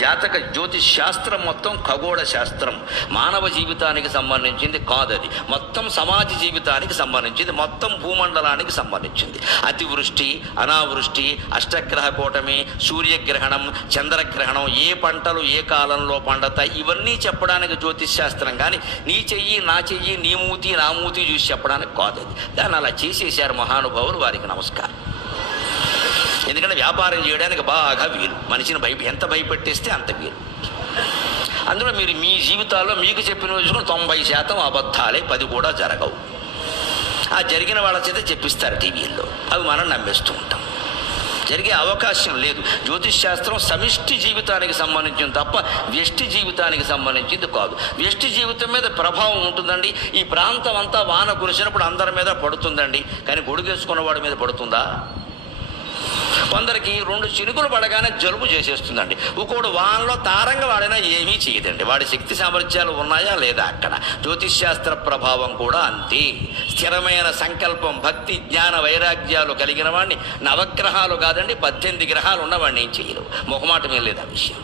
జాతక జ్యోతిష్ శాస్త్రం మొత్తం ఖగోళ శాస్త్రం, మానవ జీవితానికి సంబంధించింది కాదు. అది మొత్తం సమాజ జీవితానికి సంబంధించింది, మొత్తం భూమండలానికి సంబంధించింది. అతివృష్టి, అనావృష్టి, అష్టగ్రహ కూటమి, సూర్యగ్రహణం, చంద్రగ్రహణం, ఏ పంటలు ఏ కాలంలో పండతాయి, ఇవన్నీ చెప్పడానికి జ్యోతిష్ శాస్త్రం. కానీ నీ చెయ్యి నా చెయ్యి, నీ మూతి నా మూతి చూసి చెప్పడానికి కాదు. అది దాన్ని అలా చేసేసారు మహానుభావులు, వారికి నమస్కారం. ఎందుకంటే వ్యాపారం చేయడానికి బాగా వీలు, మనిషిని ఎంత భయపెట్టేస్తే అంత వీలు. అందులో మీరు మీ జీవితాల్లో మీకు చెప్పిన రోజులు 90% అబద్ధాలే, 10 కూడా జరగవు. ఆ జరిగిన వాళ్ళ చేత చెప్పిస్తారు టీవీల్లో, అవి మనం నమ్మేస్తూ ఉంటాం. జరిగే అవకాశం లేదు. జ్యోతిష్ శాస్త్రం సమిష్టి జీవితానికి సంబంధించింది తప్ప వ్యష్టి జీవితానికి సంబంధించింది కాదు. వ్యష్టి జీవితం మీద ప్రభావం ఉంటుందండి. ఈ ప్రాంతం అంతా వాన కురిసినప్పుడు అందరి మీద పడుతుందండి, కానీ గొడుగేసుకున్న వాడి మీద పడుతుందా? కొందరికి 2 చినుకులు పడగానే జలుబు చేసేస్తుందండి. ఒకడు వానలో తారంగా వాడినా ఏమీ చేయదండి. వాడి శక్తి సామర్థ్యాలు ఉన్నాయా లేదా అక్కడ. జ్యోతిష్ శాస్త్ర ప్రభావం కూడా అంతే. స్థిరమైన సంకల్పం, భక్తి, జ్ఞాన వైరాగ్యాలు కలిగిన వాడిని నవగ్రహాలు కాదండి 18 గ్రహాలు ఉన్నవాడిని ఏం చేయలేవు. మొహమాటమే లేదు ఆ విషయం.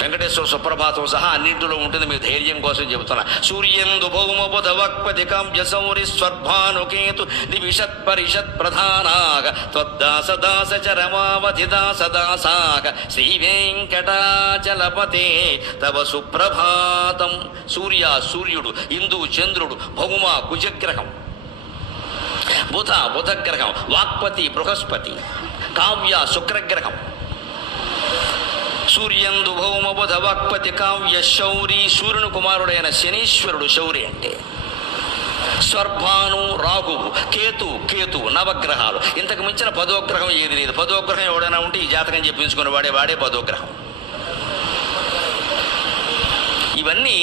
వెంకటేశ్వర సుప్రభాతం సహా అన్నింటిలో ఉంటుంది. మీ ధైర్యం కోసం చెబుతున్నా. సూర్యందు భౌమ బుధ వక్పదికం యసౌరి స్వర్భానుకేతు దివిషత్ పరిషత్ ప్రధానాగ త్వద్దాసదాస చరమావధిదాసదాసాగ శ్రీ వెంకటాచలపతే తవ సుప్రభాతం. సూర్యుడు, ఇందు చంద్రుడు, భౌమ కుజగ్రహం, బుధగ్రహం, వాక్పతి బృహస్పతి, కావ్య శుక్రగ్రహం. సూర్యందు భౌమ బుధ వాక్పతి కావ్య శౌరి, సూర్యుని కుమారుడైన శనీశ్వరుడు శౌరి అంటే. స్వర్భాను రాహువు, కేతు నవగ్రహాలు. ఇంతకు మించిన 10వ గ్రహం ఏది లేదు. 10వ గ్రహం ఎవడైనా ఉంటే ఈ జాతకం చెప్పించుకుని వాడే 10వ గ్రహం. ఇవన్నీ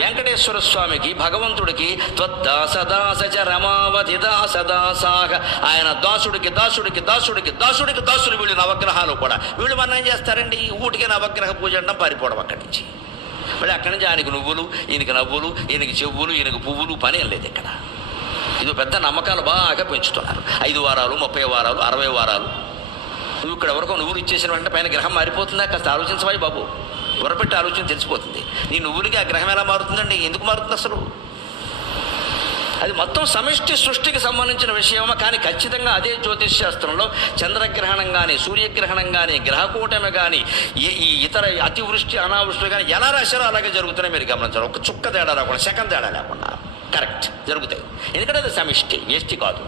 వెంకటేశ్వర స్వామికి, భగవంతుడికి త్వద్దాసదాసచ రమావధిదాసదాసాగ, ఆయన దాసుడికి దాసులు వీళ్ళు నవగ్రహాలు కూడా. వీళ్ళు మనం ఏం చేస్తారండి, ఊటికి నవగ్రహ పూజ అంటాం, పారిపోవడం అక్కడి నుంచి. మళ్ళీ అక్కడి నుంచి ఆయనకి నువ్వులు, ఈయనకి నవ్వులు, ఈయనకి చెవులు, ఈయనకి పువ్వులు, పని ఏం లేదు ఇక్కడ. ఇది పెద్ద నమ్మకాలు బాగా పెంచుతున్నారు. 5 వారాలు, 30 వారాలు, 60 వారాలు. నువ్వు ఇక్కడ వరకు నువ్వులు ఇచ్చేసిన వెంటనే పైన గ్రహం మారిపోతుందా? కాస్త ఆలోచించవాయి బాబు, ఉరపెట్టి ఆలోచన తెలిసిపోతుంది. నీ నువ్వులకి ఆ గ్రహం ఎలా మారుతుందండి? ఎందుకు మారుతుంది అసలు? అది మొత్తం సమిష్టి సృష్టికి సంబంధించిన విషయమా. కానీ ఖచ్చితంగా అదే జ్యోతిష్ శాస్త్రంలో చంద్రగ్రహణం కానీ, సూర్యగ్రహణం కానీ, గ్రహకూటమి కానీ, ఈ ఇతర అతివృష్టి అనావృష్టి కానీ ఎలా రాశారో అలాగే జరుగుతున్నాయి. మీరు గమనించాలి. ఒక చుక్క తేడా రాకుండా, సెకండ్ తేడా లేకుండా కరెక్ట్ జరుగుతాయి. ఎందుకంటే అది సమిష్టి, వ్యష్టి కాదు.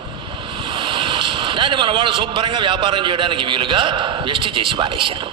దాన్ని మన వాళ్ళు శుభ్రంగా వ్యాపారం చేయడానికి వీలుగా వ్యష్టి చేసి పారేశారు.